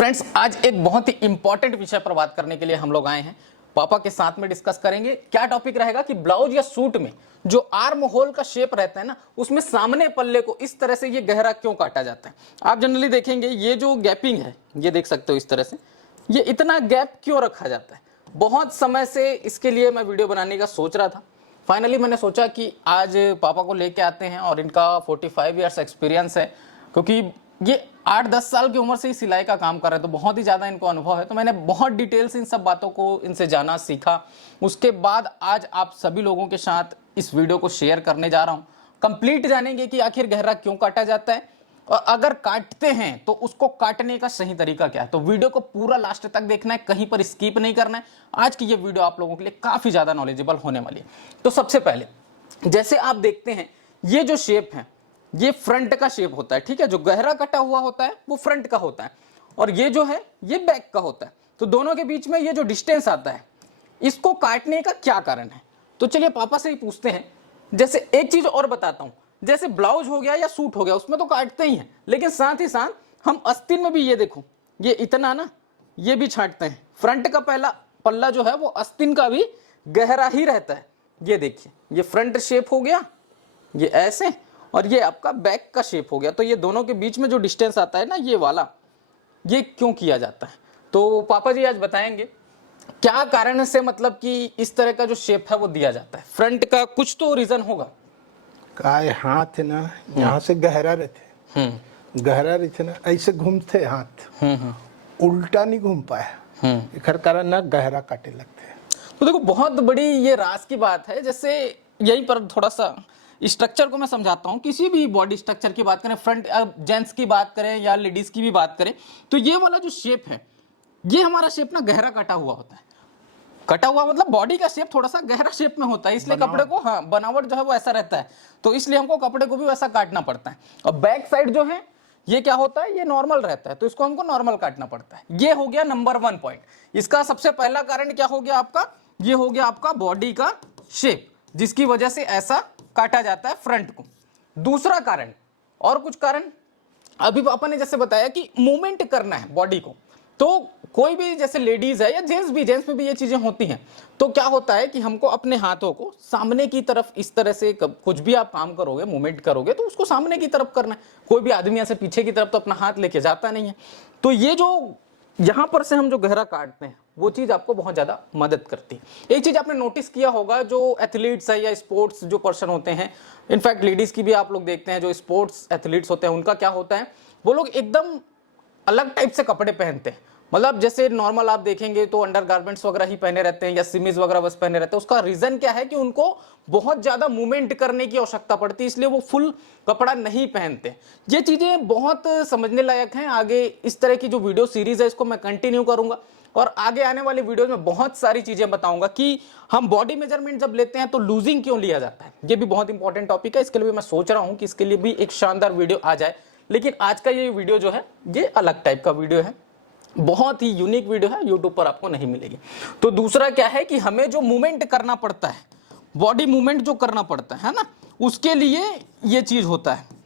Friends, आज एक बहुत ही इंपॉर्टेंट विषय पर बात करने के लिए हम लोग आए हैं। पापा के साथ में डिस्कस करेंगे। क्या टॉपिक रहेगा कि ब्लाउज या सूट में जो आर्म होल का शेप रहता है ना, उसमें सामने पल्ले को इस तरह से ये गहरा क्यों काटा जाता है। आप जनरली देखेंगे ये जो गैपिंग है, ये देख सकते हो इस तरह से, ये इतना गैप क्यों रखा जाता है। बहुत समय से इसके लिए मैं वीडियो बनाने का सोच रहा था। फाइनली मैंने सोचा कि आज पापा को लेके आते हैं और इनका 45 ईयर्स एक्सपीरियंस है, क्योंकि ये 8-10 साल की उम्र से ही सिलाई का काम कर रहे हैं, तो बहुत ही ज़्यादा इनको अनुभव है। तो मैंने बहुत डिटेल्स इन सब बातों को इनसे जाना सीखा। उसके बाद आज आप सभी लोगों के साथ इस वीडियो को शेयर करने जा रहा हूँ। कंप्लीट जानेंगे कि आखिर गहरा क्यों काटा जाता है और अगर काटते हैं तो उसको काटने का सही तरीका क्या है। तो वीडियो को पूरा लास्ट तक देखना है, कहीं पर स्किप नहीं करना है। आज की ये वीडियो आप लोगों के लिए काफ़ी ज़्यादा नॉलेजेबल होने वाली है। तो सबसे पहले जैसे आप देखते हैं, ये जो शेप है ये फ्रंट का शेप होता है, ठीक है। जो गहरा कटा हुआ होता है वो फ्रंट का होता है और ये जो है ये बैक का होता है। तो दोनों के बीच में ये जो डिस्टेंस आता है, इसको काटने का क्या कारण है। तो चलिए पापा से ही पूछते हैं। जैसे एक चीज और बताता हूं, जैसे ब्लाउज हो गया या सूट हो गया, उसमें तो काटते ही हैं, लेकिन साथ ही साथ हम आस्तीन में भी ये देखो, ये इतना ना, ये भी छांटते हैं। फ्रंट का पहला पल्ला जो है वो आस्तीन का भी गहरा ही रहता है। ये देखिए, ये फ्रंट शेप हो गया, ये ऐसे, और ये आपका बैक का शेप हो गया। तो ये दोनों के बीच में जो डिस्टेंस आता है ना, ये वाला, ये क्यों किया जाता है। तो पापा जी आज बताएंगे क्या कारण से, मतलब कि इस तरह का जो शेप है वो दिया जाता है। फ्रंट का कुछ तो रीजन होगा। काय हाथ ना यहाँ से गहरा रहते, गहरा रहते ना, ऐसे घूमते हाथ, उल्टा नहीं घूम पाया, इखर कारण ना गहरा काटे लगते हैं। तो देखो, बहुत बड़ी ये राज की बात है। जैसे यहीं पर थोड़ा सा स्ट्रक्चर को मैं समझाता हूँ। किसी भी बॉडी स्ट्रक्चर की बात करें, फ्रंट जेंट्स की बात करें या लेडीज की भी बात करें, तो ये वाला जो शेप है, ये हमारा शेप ना गहरा कटा हुआ होता है। कटा हुआ मतलब बॉडी का शेप थोड़ा सा गहरा शेप में होता है, इसलिए कपड़े को, हाँ, बनावट जो है वो ऐसा रहता है। तो इसलिए हमको कपड़े को भी वैसा काटना पड़ता है। और बैक साइड जो है ये क्या होता है, ये नॉर्मल रहता है, तो इसको हमको नॉर्मल काटना पड़ता है। ये हो गया नंबर 1 पॉइंट। इसका सबसे पहला कारण क्या हो गया आपका, ये हो गया आपका बॉडी का शेप, जिसकी वजह से ऐसा काटा जाता है फ्रंट को। दूसरा कारण, और कुछ कारण अभी पापा ने जैसे बताया कि मूवमेंट करना है बॉडी को, तो कोई भी जैसे लेडीज है या जेंट्स में भी ये चीजें होती हैं। तो क्या होता है कि हमको अपने हाथों को सामने की तरफ इस तरह से, कुछ भी आप काम करोगे, मूवमेंट करोगे, तो उसको सामने की तरफ करना है। कोई भी आदमी ऐसे पीछे की तरफ तो अपना हाथ लेके जाता नहीं है। तो ये जो यहां पर से हम जो गहरा काटते हैं, वो चीज आपको बहुत ज्यादा मदद करती है। एक चीज आपने नोटिस किया होगा, जो एथलीट्स है या स्पोर्ट्स जो पर्सन होते हैं, इनफैक्ट लेडीज की भी आप लोग देखते हैं, जो स्पोर्ट्स एथलीट्स होते हैं, उनका क्या होता है, वो लोग एकदम अलग टाइप से कपड़े पहनते हैं। मतलब जैसे नॉर्मल आप देखेंगे तो अंडरगारमेंट्स वगैरह ही पहने रहते हैं या सिमीज वगैरह बस पहने रहते हैं। उसका रीजन क्या है कि उनको बहुत ज्यादा मूवमेंट करने की आवश्यकता पड़ती है, इसलिए वो फुल कपड़ा नहीं पहनते। ये चीजें बहुत समझने लायक हैं। आगे इस तरह की जो वीडियो सीरीज है, इसको मैं कंटिन्यू करूंगा और आगे आने वाली वीडियो में बहुत सारी चीजें बताऊंगा कि हम बॉडी मेजरमेंट जब लेते हैं तो लूजिंग क्यों लिया जाता है। ये भी बहुत इंपॉर्टेंट टॉपिक है। इसके लिए भी मैं सोच रहा हूं कि इसके लिए भी एक शानदार वीडियो आ जाए, लेकिन आज का ये वीडियो जो है ये अलग टाइप का वीडियो है, बहुत ही यूनिक वीडियो है, यूट्यूब पर आपको नहीं मिलेगी। तो दूसरा क्या है कि हमें जो मूवमेंट करना पड़ता है, बॉडी मूवमेंट जो करना पड़ता है ना, उसके लिए ये चीज होता है।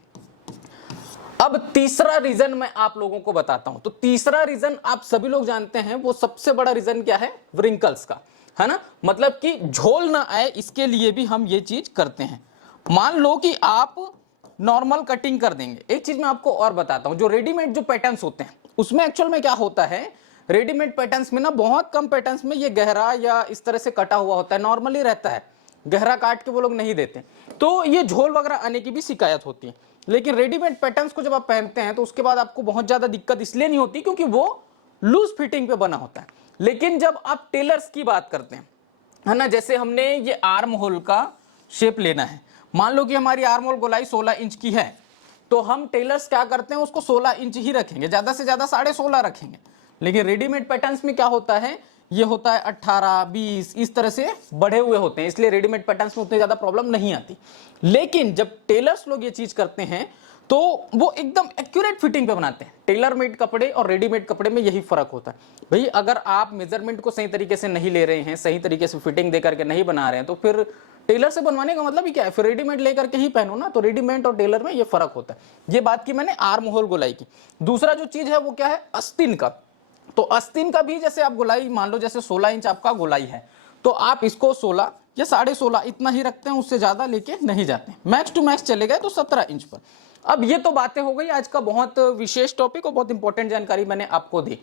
अब तीसरा रीजन मैं आप लोगों को बताता हूं। तो तीसरा रीजन आप सभी लोग जानते हैं, वो सबसे बड़ा रीजन क्या है, व्रिंकल्स का, है ना। मतलब कि झोल ना आए, इसके लिए भी हम ये चीज करते हैं। मान लो कि आप नॉर्मल कटिंग कर देंगे। एक चीज मैं आपको और बताता हूं, जो रेडीमेड जो पैटर्न्स होते हैं, उसमें एक्चुअल में क्या होता है, रेडीमेड पैटर्न्स में ना बहुत कम पैटर्न्स में ये गहरा या इस तरह से कटा हुआ होता है, नॉर्मली रहता है, गहरा काट के वो लोग नहीं देते। तो ये झोल वगैरह आने की भी शिकायत होती है। लेकिन रेडीमेड पैटर्न्स को जब आप पहनते हैं तो उसके बाद आपको बहुत ज्यादा दिक्कत इसलिए नहीं होती क्योंकि वो लूज फिटिंग पे बना होता है। लेकिन जब आप टेलर्स की बात करते हैं, है ना, जैसे हमने ये आर्म होल का शेप लेना है, मान लो कि हमारी आर्म होल गोलाई 16 इंच की है, तो हम टेलर्स क्या करते हैं, उसको 16 इंच ही रखेंगे, ज्यादा से ज्यादा 16.5 रखेंगे। लेकिन रेडीमेड पैटर्न्स में क्या होता है, ये होता है 18, 20, इस तरह से बढ़े हुए होते हैं, इसलिए रेडीमेड पैटर्न्स में उतनी ज्यादा प्रॉब्लम नहीं आती। लेकिन जब टेलर्स लोग ये चीज करते हैं तो वो एकदम एक्यूरेट फिटिंग पे बनाते हैं। टेलर मेड कपड़े और रेडीमेड कपड़े में यही फर्क होता है भाई। अगर आप मेजरमेंट को सही तरीके से नहीं ले रहे हैं, सही तरीके से फिटिंग दे करके नहीं बना रहे हैं, तो फिर टेलर से बनवाने का मतलब ही क्या है? फिर रेडीमेड लेकर के ही पहनो ना। तो रेडीमेड और टेलर में ये फर्क होता है। ये बात की मैंने आर्म होल गोलाई की। दूसरा जो चीज है वो क्या है? आस्तीन का। तो आस्तीन का भी जैसे आप गोलाई मान लो, जैसे 16 इंच आपका गोलाई है, तो आप इसको 16 या 16.5 इतना ही रखते हैं, उससे ज्यादा लेके नहीं जाते। मैक्स टू मैक्स चले गए तो 17 इंच पर। अब ये तो बातें हो गई आज का बहुत विशेष टॉपिक और बहुत इंपॉर्टेंट जानकारी मैंने आपको दी।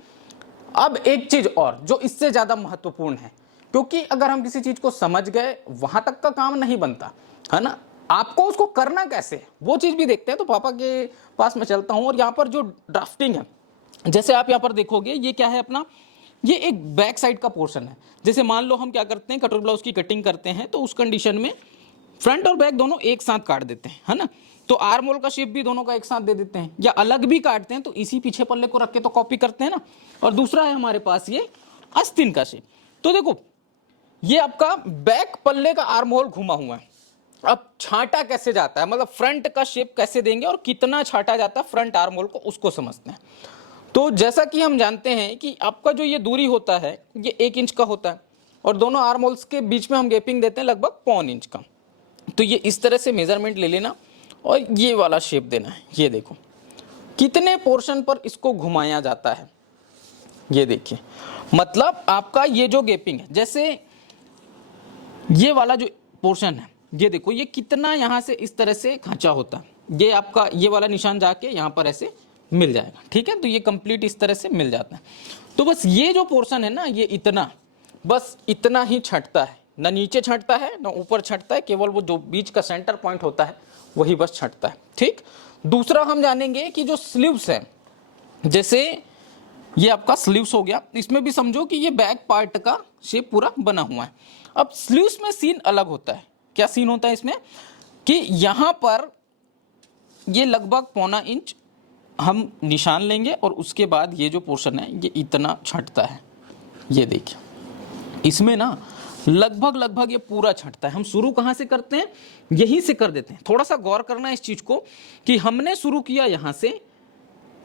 अब एक चीज और जो इससे ज्यादा महत्वपूर्ण है, क्योंकि अगर हम किसी चीज को समझ गए वहां तक का काम नहीं बनता है ना, आपको उसको करना कैसे है वो चीज भी देखते हैं। तो पापा के पास मैं चलता हूं और यहाँ पर जो ड्राफ्टिंग है, जैसे आप यहाँ पर देखोगे, ये क्या है अपना, ये एक बैक साइड का पोर्शन है। जैसे मान लो हम क्या करते हैं, कटोरी ब्लाउज की कटिंग करते हैं, तो उस कंडीशन में फ्रंट और बैक दोनों एक साथ काट देते हैं, है ना। तो आर्म होल का शेप भी दोनों का एक साथ दे देते हैं, या अलग भी काटते हैं तो इसी पीछे पल्ले को रख के तो कॉपी करते हैं ना। और दूसरा है हमारे पास ये आस्तीन का शेप। तो देखो ये आपका बैक पल्ले का आर्म होल घुमा हुआ है। अब छांटा कैसे जाता है, मतलब फ्रंट का शेप कैसे देंगे और कितना छांटा जाता है फ्रंट आर्म होल को, उसको समझते हैं। तो जैसा कि हम जानते हैं कि आपका जो ये दूरी होता है ये 1 इंच का होता है, और दोनों आर्म होल्स के बीच में हम गैपिंग देते हैं लगभग 1.25 इंच का। तो ये इस तरह से मेजरमेंट ले लेना और ये वाला शेप देना है। ये देखो कितने पोर्शन पर इसको घुमाया जाता है, ये देखिए। मतलब आपका ये जो गैपिंग है, जैसे ये वाला जो पोर्शन है, ये देखो ये कितना यहाँ से इस तरह से खांचा होता है। ये आपका ये वाला निशान जाके यहाँ पर ऐसे मिल जाएगा, ठीक है। तो ये कंप्लीट इस तरह से मिल जाता है। तो बस ये जो पोर्शन है ना, ये इतना, बस इतना ही छटता है, ना नीचे छटता है ना ऊपर छटता है, केवल वो जो बीच का सेंटर पॉइंट होता है वही बस छटता है, ठीक। दूसरा हम जानेंगे कि जो स्लीव्स है, जैसे ये आपका स्लीव्स हो गया, इसमें भी समझो कि ये बैक पार्ट का शेप पूरा बना हुआ है। अब स्लीव्स में सीन अलग होता है। क्या सीन होता है इसमें कि यहाँ पर ये लगभग 1.25 इंच हम निशान लेंगे और उसके बाद ये जो पोर्शन है ये इतना छटता है। ये देखिए इसमें ना लगभग ये पूरा छटता है। हम शुरू कहाँ से करते हैं, यहीं से कर देते हैं। थोड़ा सा गौर करना है इस चीज को कि हमने शुरू किया यहाँ से,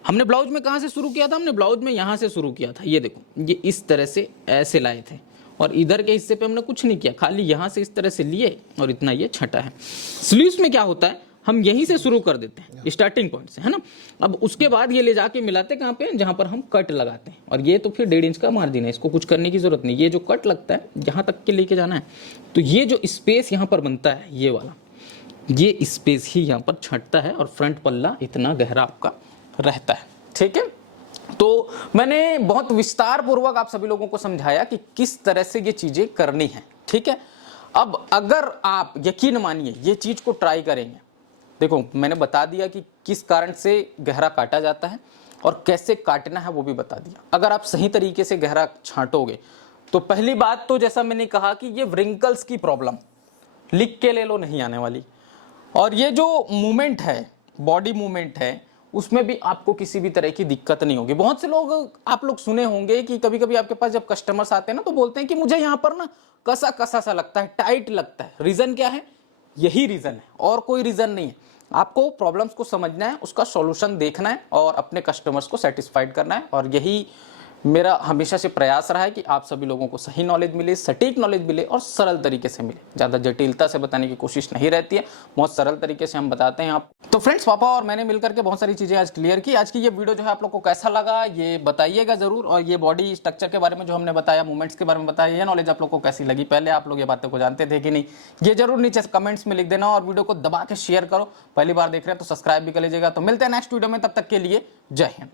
हमने ब्लाउज में कहाँ से शुरू किया था, हमने ब्लाउज में यहाँ से शुरू किया था। ये देखो ये इस तरह से ऐसे लाए थे और इधर के हिस्से पे हमने कुछ नहीं किया, खाली यहाँ से इस तरह से लिए और इतना ये छटा है। स्लीव्स में क्या होता है, हम यहीं से शुरू कर देते हैं स्टार्टिंग पॉइंट से, है ना। अब उसके बाद ये ले जाके मिलाते कहाँ पे, जहाँ पर हम कट लगाते हैं। और ये तो फिर 1.5 इंच का मार्जिन है, इसको कुछ करने की जरूरत नहीं। ये जो कट लगता है जहाँ तक के लेके जाना है, तो ये जो स्पेस यहाँ पर बनता है, ये वाला ये स्पेस ही यहाँ पर छटता है और फ्रंट पल्ला इतना गहरा आपका रहता है, ठीक है। तो मैंने बहुत विस्तार पूर्वक आप सभी लोगों को समझाया कि किस तरह से ये चीजें करनी है, ठीक है। अब अगर आप यकीन मानिए ये चीज को ट्राई करेंगे, देखो मैंने बता दिया कि किस कारण से गहरा काटा जाता है और कैसे काटना है वो भी बता दिया। अगर आप सही तरीके से गहरा छांटोगे तो पहली बात तो जैसा मैंने कहा कि ये व्रिंकल्स की प्रॉब्लम लिख के ले लो, नहीं आने वाली। और ये जो मूवमेंट है, बॉडी मूवमेंट है, उसमें भी आपको किसी भी तरह की दिक्कत नहीं होगी। बहुत से लोग आप लोग सुने होंगे कि कभी कभी आपके पास जब कस्टमर्स आते हैं ना, तो बोलते हैं कि मुझे यहाँ पर ना कसा कसा सा लगता है, टाइट लगता है। रीजन क्या है, यही रीजन है और कोई रीजन नहीं है। आपको प्रॉब्लम्स को समझना है, उसका सॉल्यूशन देखना है और अपने कस्टमर्स को सेटिस्फाइड करना है। और यही मेरा हमेशा से प्रयास रहा है कि आप सभी लोगों को सही नॉलेज मिले, सटीक नॉलेज मिले और सरल तरीके से मिले। ज़्यादा जटिलता से बताने की कोशिश नहीं रहती है, बहुत सरल तरीके से हम बताते हैं आप। तो फ्रेंड्स, पापा और मैंने मिलकर के बहुत सारी चीज़ें आज क्लियर की। आज की ये वीडियो जो है आप लोग को कैसा लगा ये बताइएगा ज़रूर। और ये बॉडी स्ट्रक्चर के बारे में जो हमने बताया, मूवमेंट्स के बारे में बताया, ये नॉलेज आप लोग को कैसी लगी, पहले आप लोग ये बातों को जानते थे कि नहीं, ये जरूर नीचे कमेंट्स में लिख देना। और वीडियो को दबा के शेयर करो। पहली बार देख रहे हैं तो सब्सक्राइब भी कर लीजिएगा। तो मिलते हैं नेक्स्ट वीडियो में, तब तक के लिए जय हिंद।